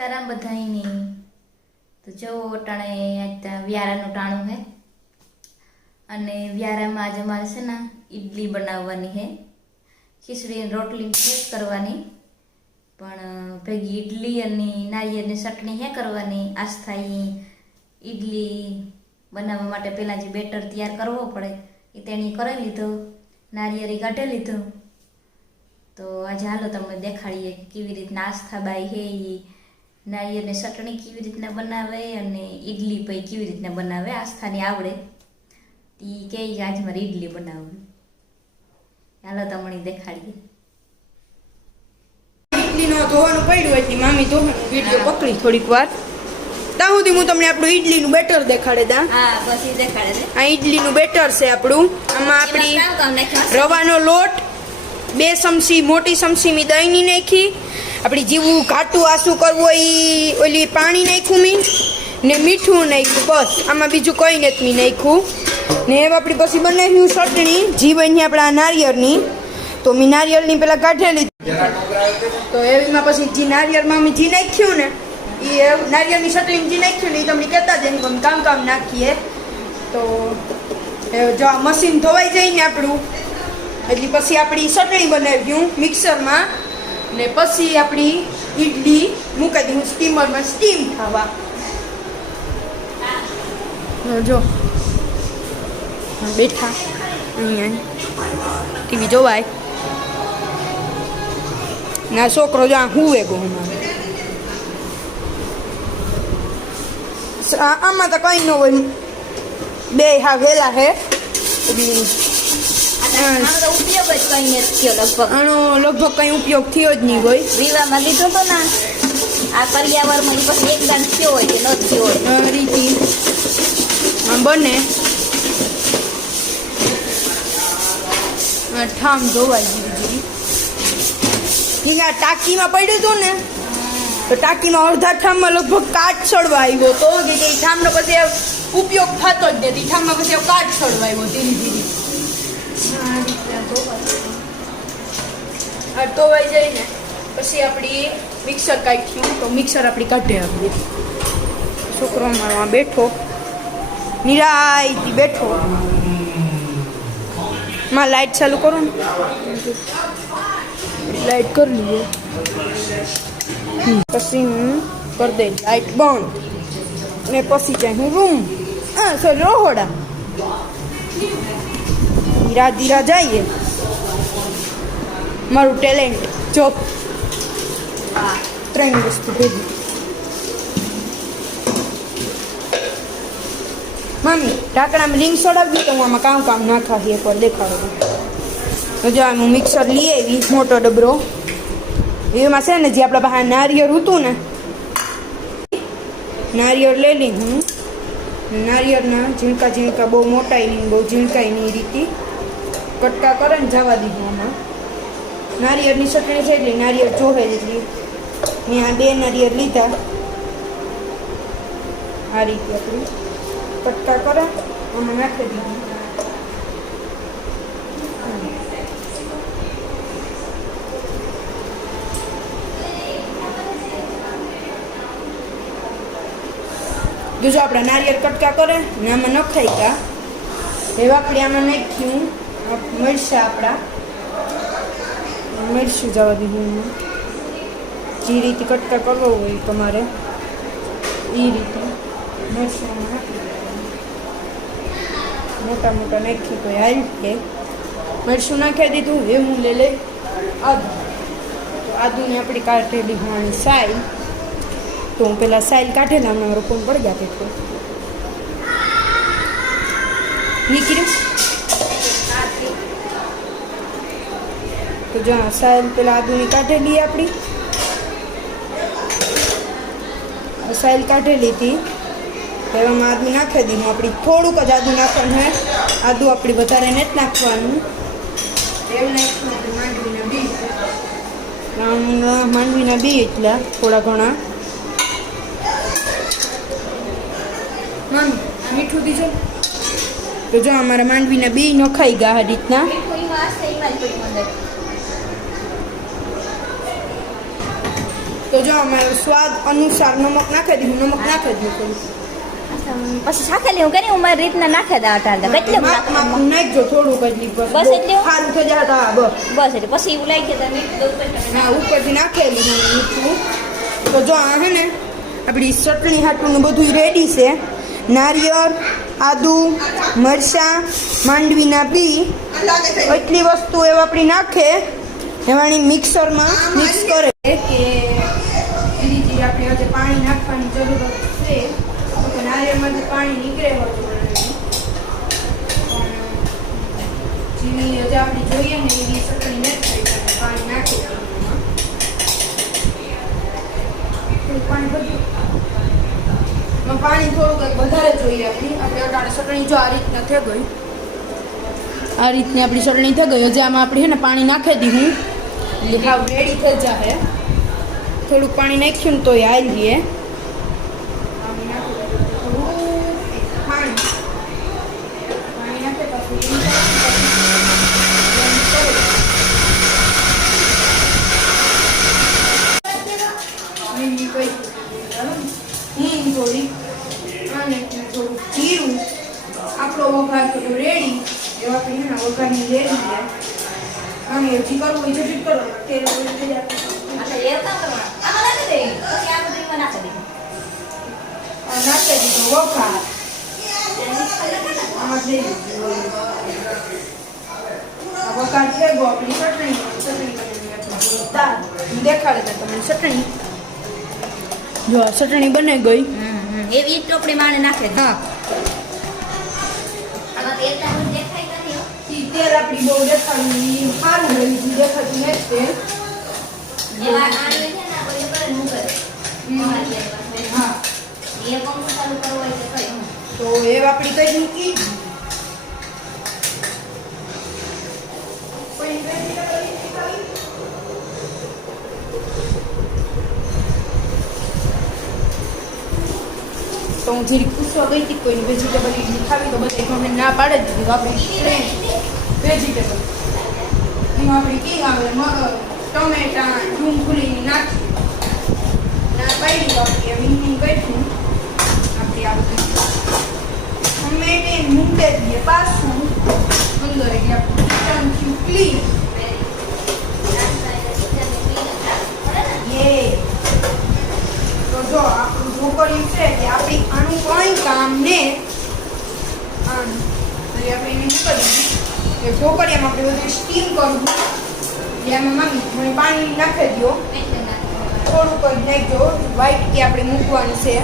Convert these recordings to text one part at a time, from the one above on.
સીતારામ બધાને તો જો અટાણે ત્યાં વ્યારાનું ટાણું હે. અને વ્યારામાં આજે મારે છે ને ઈડલી બનાવવાની હે. ખીચડી રોટલી છે કરવાની. પણ ભેગી ઈડલી અને નારિયેળની ચટણી હે કરવાની. આસ્થાઈ ઈડલી બનાવવા માટે પહેલાં જે બેટર તૈયાર કરવો પડે એ તેણી કરી લીધો. નારિયેળી કાઢી લીધું. તો આજે હાલો તમને દેખાડીએ કેવી રીતના આસ્થા હે હે ઈ અને ચટણી કેવી રીતના બનાવે અને ઈડલી પછી કેવી રીતના બનાવે આસ્થાની આવડે. ઈ કે આજ મારે ઈડલી બનાવવી હાલો તમને દેખાડીએ. ઇડલીનો ધોવાનું પડ્યું એટલે મામી ધોવાનું વીડિયો પકડી થોડીક વાર. ત્યાં સુધી હું તમને આપણું ઇડલીનું બેટર દેખાડે દા. હા દેખાડે છે. આ ઇડલીનું બેટર છે આપણું. આમાં આપણી રવાનો લોટ બે ચમચી મોટી ચમચી મી દહીંની નાખી આપણી જીવું ઘાટું આસું કરવું ઈ ઓલી પાણી નાખ્યું મીન, ને મીઠું નાખ્યું, બસ. આમાં બીજું કંઈ નથી નાખ્યું. ને હવે આપણી પછી બનાવ્યું ચટણી. જી બની આપણા નારિયેળની. તો મેં નારિયેળની પેલા કાઢેલી તો એવીમાં પછી જી નારિયેળમાં અમે જી નાખ્યું ને એ નારિયેળની ચટણી જી નાખ્યું ને એ તમને કહેતા જ એમ કામ કામ નાખીએ. તો એ જો આ મશીન ધોવાઈ જાય ને આપણું, એટલે પછી આપણી ચટણી બનાવ્યું મિક્સરમાં. ને પછી આપણી ઈડલી મૂકી દઉં સ્ટીમરમાં, સ્ટીમ થવા જો. બેઠા. અહીંયા. ટીવી જોવાય. ના, છોકરો જો હું હુવે ગો હમણાં આમાં તો કંઈ ન હોય. બે હા વેલા હે. ઉપયોગ જ કંઈ નથી થયો લગભગ. આનો લગભગ કઈ ઉપયોગ થયો જ નહીં હોય. વિવાહમાં લીધો તો ના. આ પર્યાવરણમાં પછી એક દાન થયો હોય કે ન થયો હોય. રીતિ. બને. ઠામ ધોવાઈ ગયું ઠીક આ ટાંકીમાં પડ્યું હતું ને? તો ટાંકીમાં અડધા ઠામમાં લગભગ કાચ ચડવા આવ્યો તો. કે એ ઠામનો પછી ઉપયોગ થતો જ નથી. ઠામમાં પછી કાચ ચડવા આવ્યો ધીરે ધીરે. ધોવાઈ જાય ને, પછી આપણી મિક્સર કાઢ્યું તો મિક્સર આપણી કાઢે આપીએ છોકરો મારવા બેઠો. નિરાયથી બેઠો. માં લાઈટ ચાલુ કરો ને. લાઈટ કરી લઈએ. પછી હું કરી દઈ લાઈટ બંધ. ને પછી જાય હું રૂમ હા સોરી રોહોડા. ધીરા ધીરા જઈએ. મારું ટેલેન્ટ જોબ ત્રણ વસ્તુ ભેગી. મમ્મી ઢાંકણામાં રિંગ સડાવી તો હું આમાં કામ કામ નાખા એક વાર દેખાડો. તો જો હું મિક્સર લઈ આવી, મોટો ડબરો. એમાં છે ને, જે આપણા બહાર નારિયેળ હતું ને, નારિયેળ લઈ લઈ હું નારિયેળના ઝીણકા ઝીણકા બહુ મોટા નહીં બહુ ઝીણકાઈ નહીં રીતે કટકા કરે ને જવા દીધું આમાં નારિયેળની ચટણી છે એટલે નારિયેળ ચોહે એટલી. મેં આ બે નારિયેળ લીધા. આ રીતે આપણે કટકા કરે, આમાં નાખી દીધું. બીજું આપણે નારિયેળ કટકા કરે ને આમાં નખાઈ ગયા. એવા આપણે આમાં નાખ્યું. મરચાં આપણા. મરચું જવા દીધું. જે રીતે કટકા કરવો હોય તમારે. એ રીતે. મરચાં. મોટા મોટા નાખી તો હાલ કે. મરશું નાખી દીધું હવે હું લઈ લઈ. આદુ. તો આદુની આપણી કાઢેલી હોવાની સાઈ. તો હું પેલા સાઈલ કાઢેલા હમણાં ફોન પડી ગયા તે નીકળ્યું. તો જો આ પેલા આદુની કાઢેલી આપણી. આ કાઢેલી હતી. એવામાં આદુ નાખી દીધું. આપણી થોડુંક જ આદુ નાખવાનું હે. આદુ આપણી વધારે નથી નાખવાનું. તેલ નાખ્યું માંડવીના બી એટલા થોડા ઘણા. મમ્મી મીઠું દીજો તો જો અમારા માંડવીના બી નખાઈ ગયા રીતના મીઠું ઈમાં હશે ઈમાં જ પડ્યું અંદર તો જો અમે સ્વાદ અનુસાર નમક નાખી દીધું નમક નાખી દીધું પછી શાખેલી હું કરી હું મારી રીતના નાખે દા અટાડતા કેટલું માપ માપ નાખજો થોડું કઈ બસ એટલે સારું થઈ જાય તો બસ. બસ એટલે પછી એવું લાગી કે તમે ઉપરથી નાખેલું મીઠું. તો જો આ હે ને આપણી ચટણી હાટું ને બધું રેડી છે. નારિયેળ આદુ મરચાં માંડવીના બી. એટલી વસ્તુ એવા આપણી નાખે એવાની મિક્સરમાં મિક્સ કરે. જોઈએ ને એવી ચટણી નથી પાણી નાખી પાણી ભરજો. પાણી થોડુંક વધારે જોઈએ આપણી. આપણે અટાણે ચટણી જો આ રીતના થઈ ગઈ આ રીતની આપણી ચટણી થઈ ગઈ. હજી આમાં આપણે છે ને પાણી નાખી દીધું. એટલે હાવ રેડી થઈ જાય થોડુંક પાણી નાખ્યું ને તોય આવી રહીએ પાણી નાખી દીધું. થોડુંક પાણી પાણી નાખે પછી લીંબુ કઈ હિંગ થોડી અને થોડું જીરું આપણો વઘાર રેડી એવા વઘારની રેડી અને હજી કરવું હોય જજી કરો. તેલ નાખી દીધો વઘાર. વઘાર આપણી ચટણી. ચટણી દેખાડે તો તમને ચટણી. જો ચટણી બને ગઈ. એવી ટોપડી માણે નાખે. હા. હો. આપણી બહુ દેખાડું સારું બીજું દેખાતું ને હું. હા તો કરે તો એ આપણી કઈ મૂકી તો હું જરી પૂછવા ગઈ હતી કોઈને વેજીટેબલ ઇડલી ખાવી, તો બધા મમ્મી ના પાડે જ દીધું. આપણે વેજીટેબલ એમાં આપણે કી આવે ટમેટા, ડુંગળી નાખી. ના પાડી આપણે મીઠું બેઠું આપણે આ બધું ટમેટે મૂકે દઈએ પાછું અંદર એટલે આપણું કિચન થયું ક્લીન યે તો જો આપણું ઢોકળિયું છે કે આપણી આનું કોઈ કામ ને આનું એટલે આપણે એને શું કરીશું એ ઢોકળિયામાં આપણે બધું સ્ટીમ કરવું એટલે આમાં મમ્મી મને પાણી નાખી દો એટલે. થોડુંક જ નાખજો વ્હાઈટ કે આપણે મૂકવાનું છે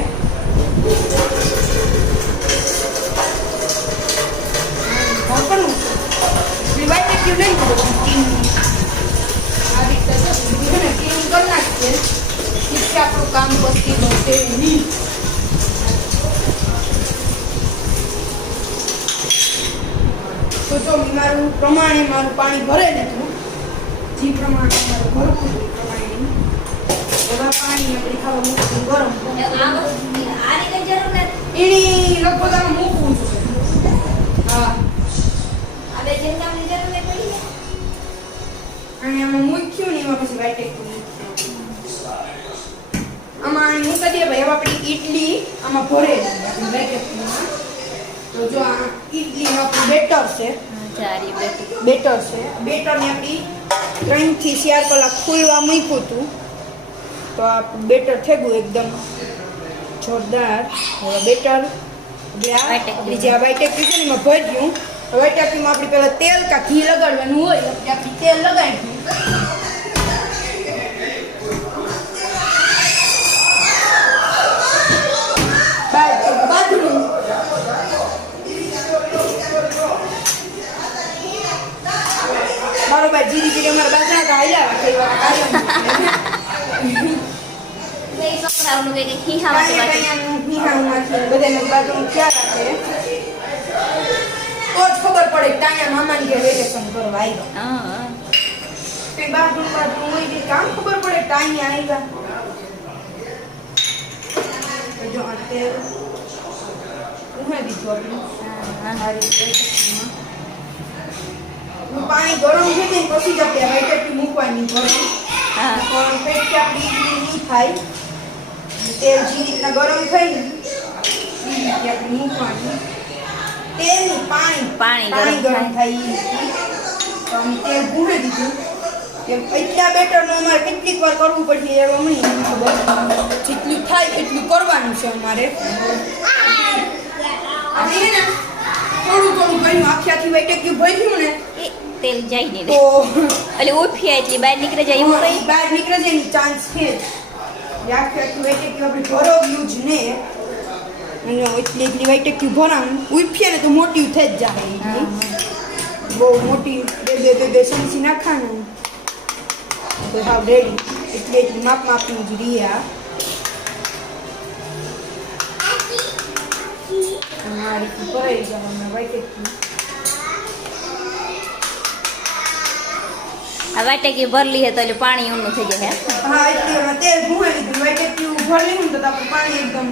ઢાંકણું છે વ્હાઈટ ક્યુ નહીં બધું સ્ટીમ આ રીતે છે છે ને ટીમ કરી નાખીએ આપણું કામ પતી બનશે નહીં તો જો મારું પ્રમાણે મારું પાણી ભરે લીધું જે પ્રમાણે મારું ભરવું એ પ્રમાણે એવા પાણી આપણે ખાવા મૂકવું ગરમ. એની લગભગ મૂકવું બેટર છે. બેટરને આપણી ત્રણથી ચાર કલાક ખુલવા મૂક્યું હતું. તો આ બેટર થઈ ગયું એકદમ જોરદાર. હવે બેટર આપણે આ White આપણી જે આ વ્હાઈટ એપી છે ને એમાં ભર્યું. એપીમાં આપણે પહેલાં તેલ કાં ઘી લગાડવાનું હોય આપણે તેલ લગાડ્યું. ખબર પડે તાયા મામાની ઘેર વેકેશન કરવા આવ્યા. કઈ બાજુ બાજુ હોય કે કામ ખબર પડે તાયા આવ્યા તો જો આ ઉહે દીધું આપણે હા. પાણી ગરમ થઈ જાય પછી જ આપણે વાઈટ મૂકવાની ગરમ હા. પણ પેટથી આપણી ઈડલી નહીં થાય તેલ જે રીતના ગરમ થઈ ને એ રીતે આપણે મૂકવાનું. તેલ પાણી પાણી ગરમ ગરમ થાય. તો અમે તેલ ભૂલી દીધું. એટલા બેટરનો અમારે કેટલીક વાર કરવું પડશે એ અમને ખબર. જેટલું થાય એટલું કરવાનું છે અમારે. આપણે થોડું થોડું કર્યું આખી આખી વાઈટેક્યું ભર્યું ને તેલ જાય ને એટલે ઉફિયા એટલી બહાર નીકળે જાય એવું કઈ. બહાર નીકળે જાય એની ચાન્સ છે જ. એ આખી આખી આપણે ને. અને એટલી એટલી વાઈટેક્યું ભરાવું ઉફીએ ને તો મોટી થઈ જ જાય એટલી બહુ મોટી. બે બે બે નાખવાનું. તો રેડી એટલે એટલી માપ માપની જ રીયા. મારી આ જવાનું જવાનું આ વાટેકી ભરલી હે તો એટલે પાણી ઊંડું થઈ જાય હે. હા એટલે તેલ ભૂંગળી દીધું વાઈટેક્યું ભરલી ને તો આપણે પાણી એકદમ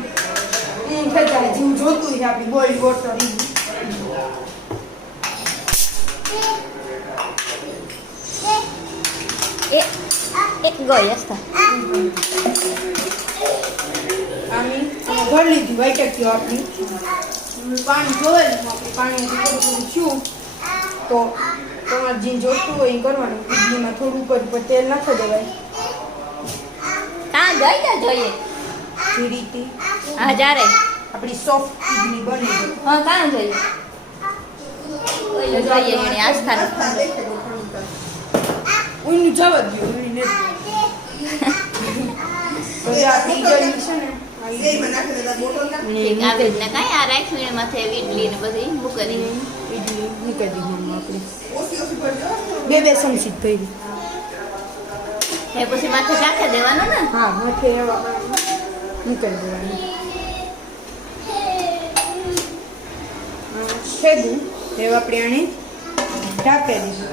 ઊંડું થઈ જાય. જેવું જોતું છે આપણી બોડી વોટર એક ગઈ હસ્તા આમી ભરી લીધી વાઈટેક્યું આપણી. પાણી જોયેલું આપણે પાણી થોડું થોડું થયું. તો તમારે જે જોતું હોય એ કરવાનું. ઘીમાં થોડું ઉપર પણ તેલ નાખો દેવાય. કાં ગઈ તા જોઈએ. જે રીતે હા જારે આપણી સોફ્ટ ઇડલી બની હા કાં જોઈએ. ઓલું જોઈએ આસ્થાનું ઉઈનું જવા દો પછી આપણી ઇડલી છે ને આ આવી રીતના કાંઈ આ રાખ્યું એમાં માથે ઈડલી ને બધી મૂકી દીધી. મૂકી દીધી. બે બે ચમચી ભરી એ પછી માથે રાખે દેવાનું ને? હા માથે એવા મૂકી દેવાનું છેદું એવા આપણે આને ઢાંકી દીધું.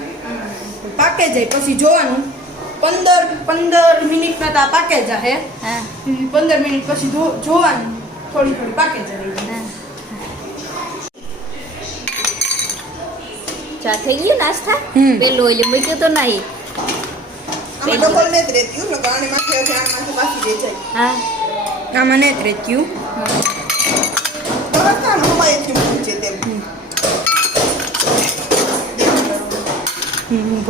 પાકે જાય પછી જોવાનું. પંદર પંદર મિનિટમાં તો આ પાકે જાય હા. પંદર મિનિટ પછી જોવાનું. થોડી થોડી પાકે જાય. ચા થઈ ગયું નાસ્તા હમ. પેલું મૂક્યો મૂક્યું તો નહીં હો, નકર આનેમાંથી હજી આનેમાંથી પાછી વેચાય. હા આમાં ને જ રેત્યું એટલી. હમ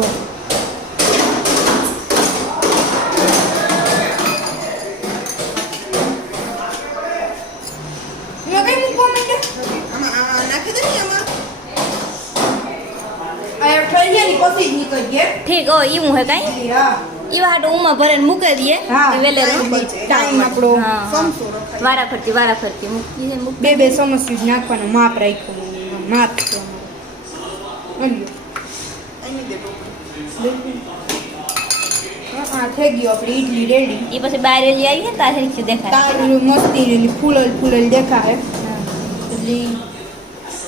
ઠીક હો એવું હે કાંઈ? ઈ એવા હાટું ઉમાં ભરીને મૂકી દઈએ હા વેલે ટાઈમ આપણો હા. વારા ફરતી વારા ફરતી મૂકી બે બે સમસ્યું જ નાખવાનું. માપ રાખ્યું માપ થઈ ગયો આપણે ઈડલી રેડી એ પછી બહાર રેલી આવી ને તારે દેખાય. તારું મસ્તી રેલી ફૂલલ ફૂલલ દેખાય. એટલે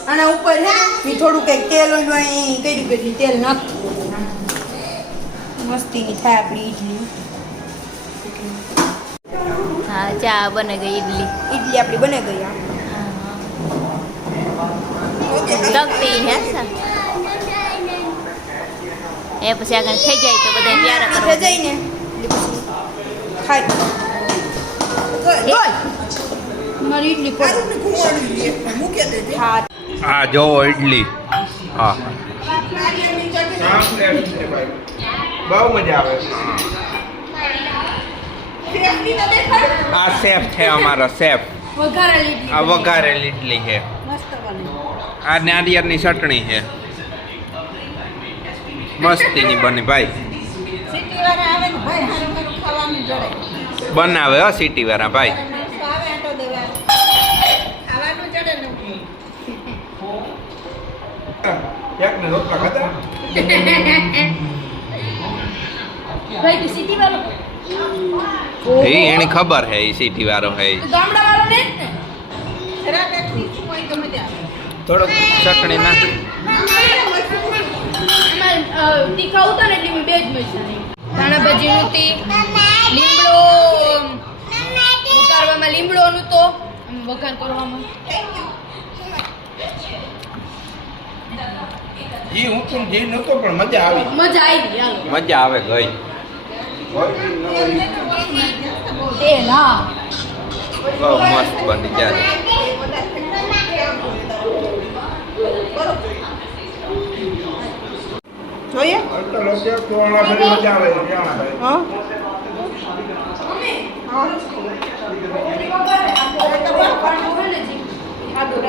આના ઉપર હે ને થોડું કંઈક તેલ ઓલું અહીં કર્યું કે એટલે તેલ મસ્તી મસ્તીની થાય આપણી ઈડલી. હા ચા બને ગઈ ઈડલી. ઈડલી આપણી બને ગઈ આ ઓકે, હે એ પછી આગળ થઈ જાય તો બધા પ્યારા થઈ જાય ને ખાય ખાઈ મારી ઈડલી પર. મૂકી દેજે. હા. આ જોવો ઇડલી હા. બહુ મજા આવે. આ શેફ છે અમારો સેફ. આ વઘારેલી ઇડલી છે. મસ્ત બને. આ નારિયેળની ચટણી છે. મસ્તીની બની ભાઈ. બનાવે હો સિટી વાળા ભાઈ. ભાઈ તું સિટી વાળો એ એને ખબર હે એ સિટી વાળો હે ગામડા વાળો ને જ ને ખરાબ એટલી જ હોય ગમે ત્યાં. થોડોક ચટણી ના તીખા ઉતરે ને એટલે મેં બે જ મરચાં ધાણા ભાજીનું તી લીમડો વઘારવામાં લીમડોનું તો વઘાર કરવામાં જી હું તો જી નતો પણ મજા આવી મજા આવી ગઈ મજા આવે ગઈ એ ના બહુ મસ્ત બની જાય જોઈએ હા